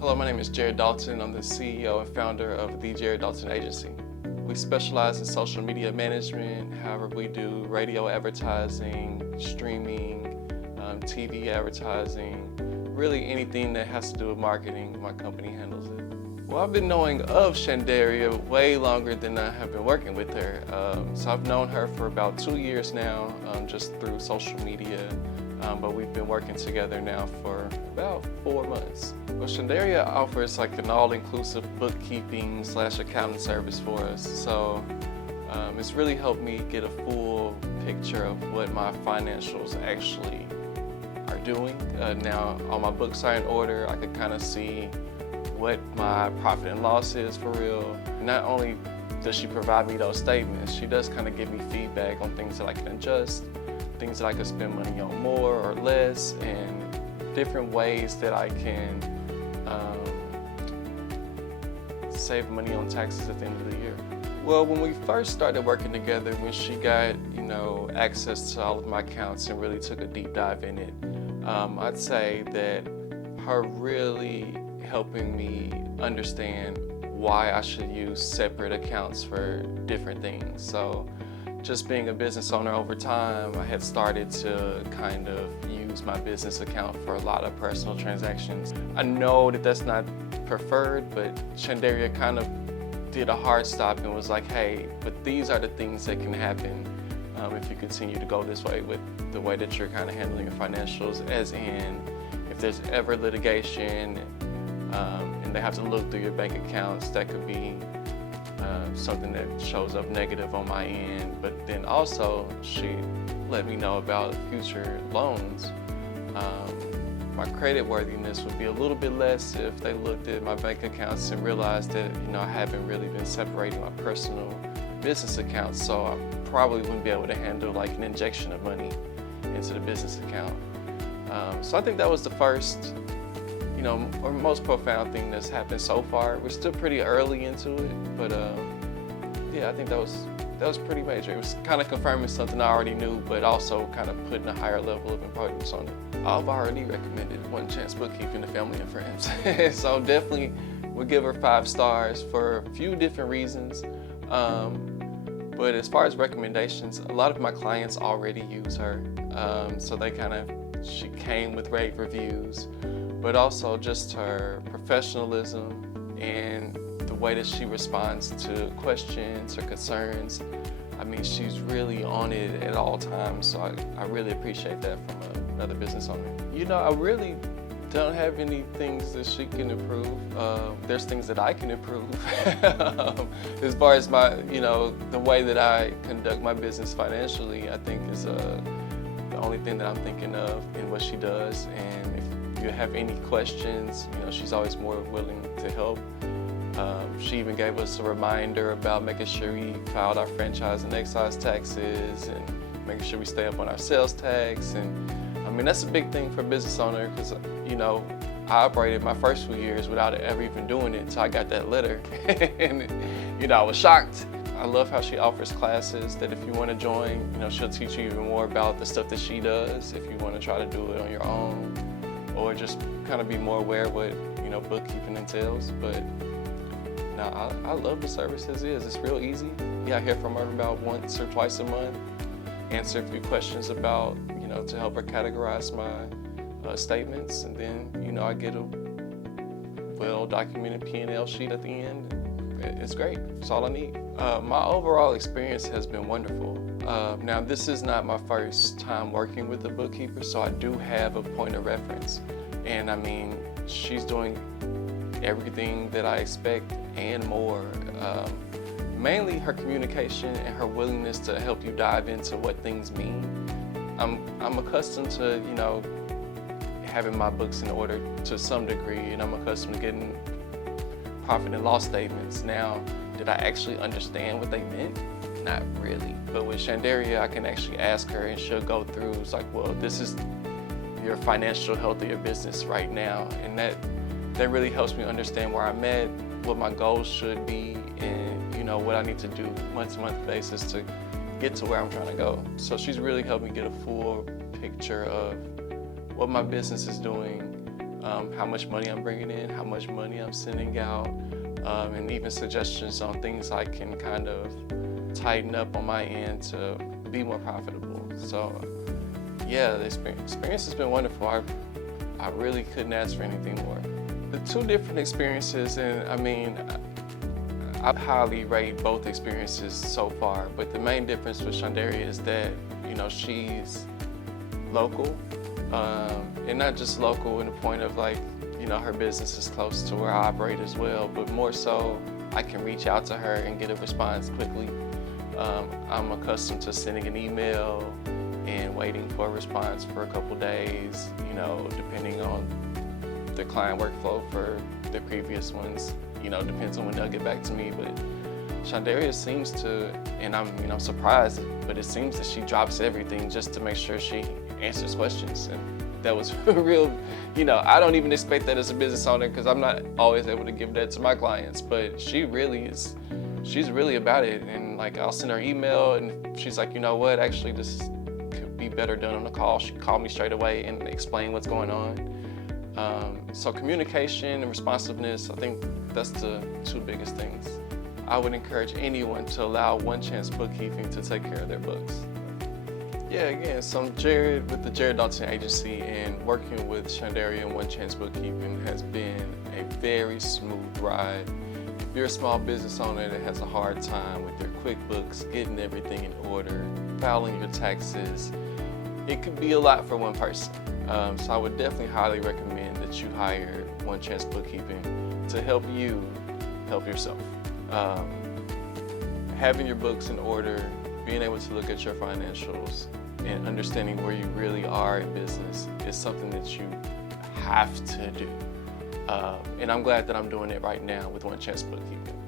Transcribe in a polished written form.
Hello, my name is Jared Dalton. I'm the CEO and founder of the Jared Dalton Agency. We specialize in social media management. However, we do radio advertising, streaming, TV advertising, really anything that has to do with marketing, my company handles it. Well, I've been knowing of Shandaria way longer than I have been working with her. So I've known her for about 2 years now, just through social media. But we've been working together now for about 4 months. Well, Shandaria offers like an all-inclusive bookkeeping / accounting service for us. So it's really helped me get a full picture of what my financials actually are doing. Now, all my books are in order. I could kind of see what my profit and loss is for real. Not only does she provide me those statements, she does kind of give me feedback on things that I can adjust, things that I can spend money on more or less, and different ways that I can save money on taxes at the end of the year. Well, when we first started working together, when she got, access to all of my accounts and really took a deep dive in it, I'd say that her really helping me understand why I should use separate accounts for different things. So just being a business owner over time, I had started to kind of use my business account for a lot of personal transactions. I know that that's not preferred, but Shandaria kind of did a hard stop and was like, hey, but these are the things that can happen if you continue to go this way with the way that you're kind of handling your financials, as in if there's ever litigation and they have to look through your bank accounts, that could be something that shows up negative on my end. But then also she let me know about future loans. My credit worthiness would be a little bit less if they looked at my bank accounts and realized that I haven't really been separating my personal business accounts, so I probably wouldn't be able to handle like an injection of money into the business account. So I think that was the first or most profound thing that's happened so far. We're still pretty early into it, but yeah, I think that was pretty major. It was kind of confirming something I already knew, but also kind of putting a higher level of importance on it. I've already recommended One Chance Bookkeeping to family and friends. So definitely would give her 5 stars for a few different reasons. But as far as recommendations, a lot of my clients already use her. So she came with rave reviews, but also just her professionalism and the way that she responds to questions or concerns. I mean, she's really on it at all times, so I really appreciate that from another business owner. I really don't have any things that she can improve. There's things that I can improve. As far as my, the way that I conduct my business financially, I think is the only thing that I'm thinking of in what she does. And if you have any questions, she's always more willing to help. She even gave us a reminder about making sure we filed our franchise and excise taxes and making sure we stay up on our sales tax. And I mean, that's a big thing for a business owner because, I operated my first few years without ever even doing it until I got that letter. And, I was shocked. I love how she offers classes that if you want to join, she'll teach you even more about the stuff that she does if you want to try to do it on your own or just kind of be more aware of what, bookkeeping entails. But I love the service as is. It's real easy. Yeah, I hear from her about once or twice a month, answer a few questions about, to help her categorize my statements. And then, I get a well-documented P&L sheet at the end. It's great. It's all I need. My overall experience has been wonderful. Now, this is not my first time working with a bookkeeper, so I do have a point of reference. And I mean, she's doing everything that I expect and more. Mainly her communication and her willingness to help you dive into what things mean. I'm accustomed to, having my books in order to some degree, and I'm accustomed to getting profit and loss statements. Now, did I actually understand what they meant? Not really. But with Shandaria, I can actually ask her and she'll go through, it's like, well, this is your financial health of your business right now. And that really helps me understand where I'm at, what my goals should be, and what I need to do month-to-month basis to get to where I'm trying to go. So she's really helped me get a full picture of what my business is doing, how much money I'm bringing in, how much money I'm sending out, and even suggestions on things I can kind of tighten up on my end to be more profitable. So yeah, the experience has been wonderful. I really couldn't ask for anything more. The two different experiences, and I mean, I highly rate both experiences so far, but the main difference with Shandaria is that, you know, she's local, and not just local in the point of like, you know, her business is close to where I operate as well, but more so I can reach out to her and get a response quickly. I'm accustomed to sending an email and waiting for a response for a couple days, you know, depending on the client workflow for the previous ones. You know, depends on when they'll get back to me, but Shandaria seems to, and I'm, you know, surprised, but it seems that she drops everything just to make sure she answers questions. And that was real, you know, I don't even expect that as a business owner because I'm not always able to give that to my clients, but she really is, she's really about it. And like, I'll send her email and she's like, you know what, actually this could be better done on a call. She called me straight away and explained what's going on. So communication and responsiveness, I think that's the two biggest things. I would encourage anyone to allow One Chance Bookkeeping to take care of their books. Yeah, again, so I'm Jared with the Jared Dalton Agency, and working with Shandaria and One Chance Bookkeeping has been a very smooth ride. If you're a small business owner that has a hard time with your QuickBooks, getting everything in order, filing your taxes, it could be a lot for one person. So I would definitely highly recommend that you hire One Chance Bookkeeping to help you help yourself. Having your books in order, being able to look at your financials, and understanding where you really are in business is something that you have to do. And I'm glad that I'm doing it right now with One Chance Bookkeeping.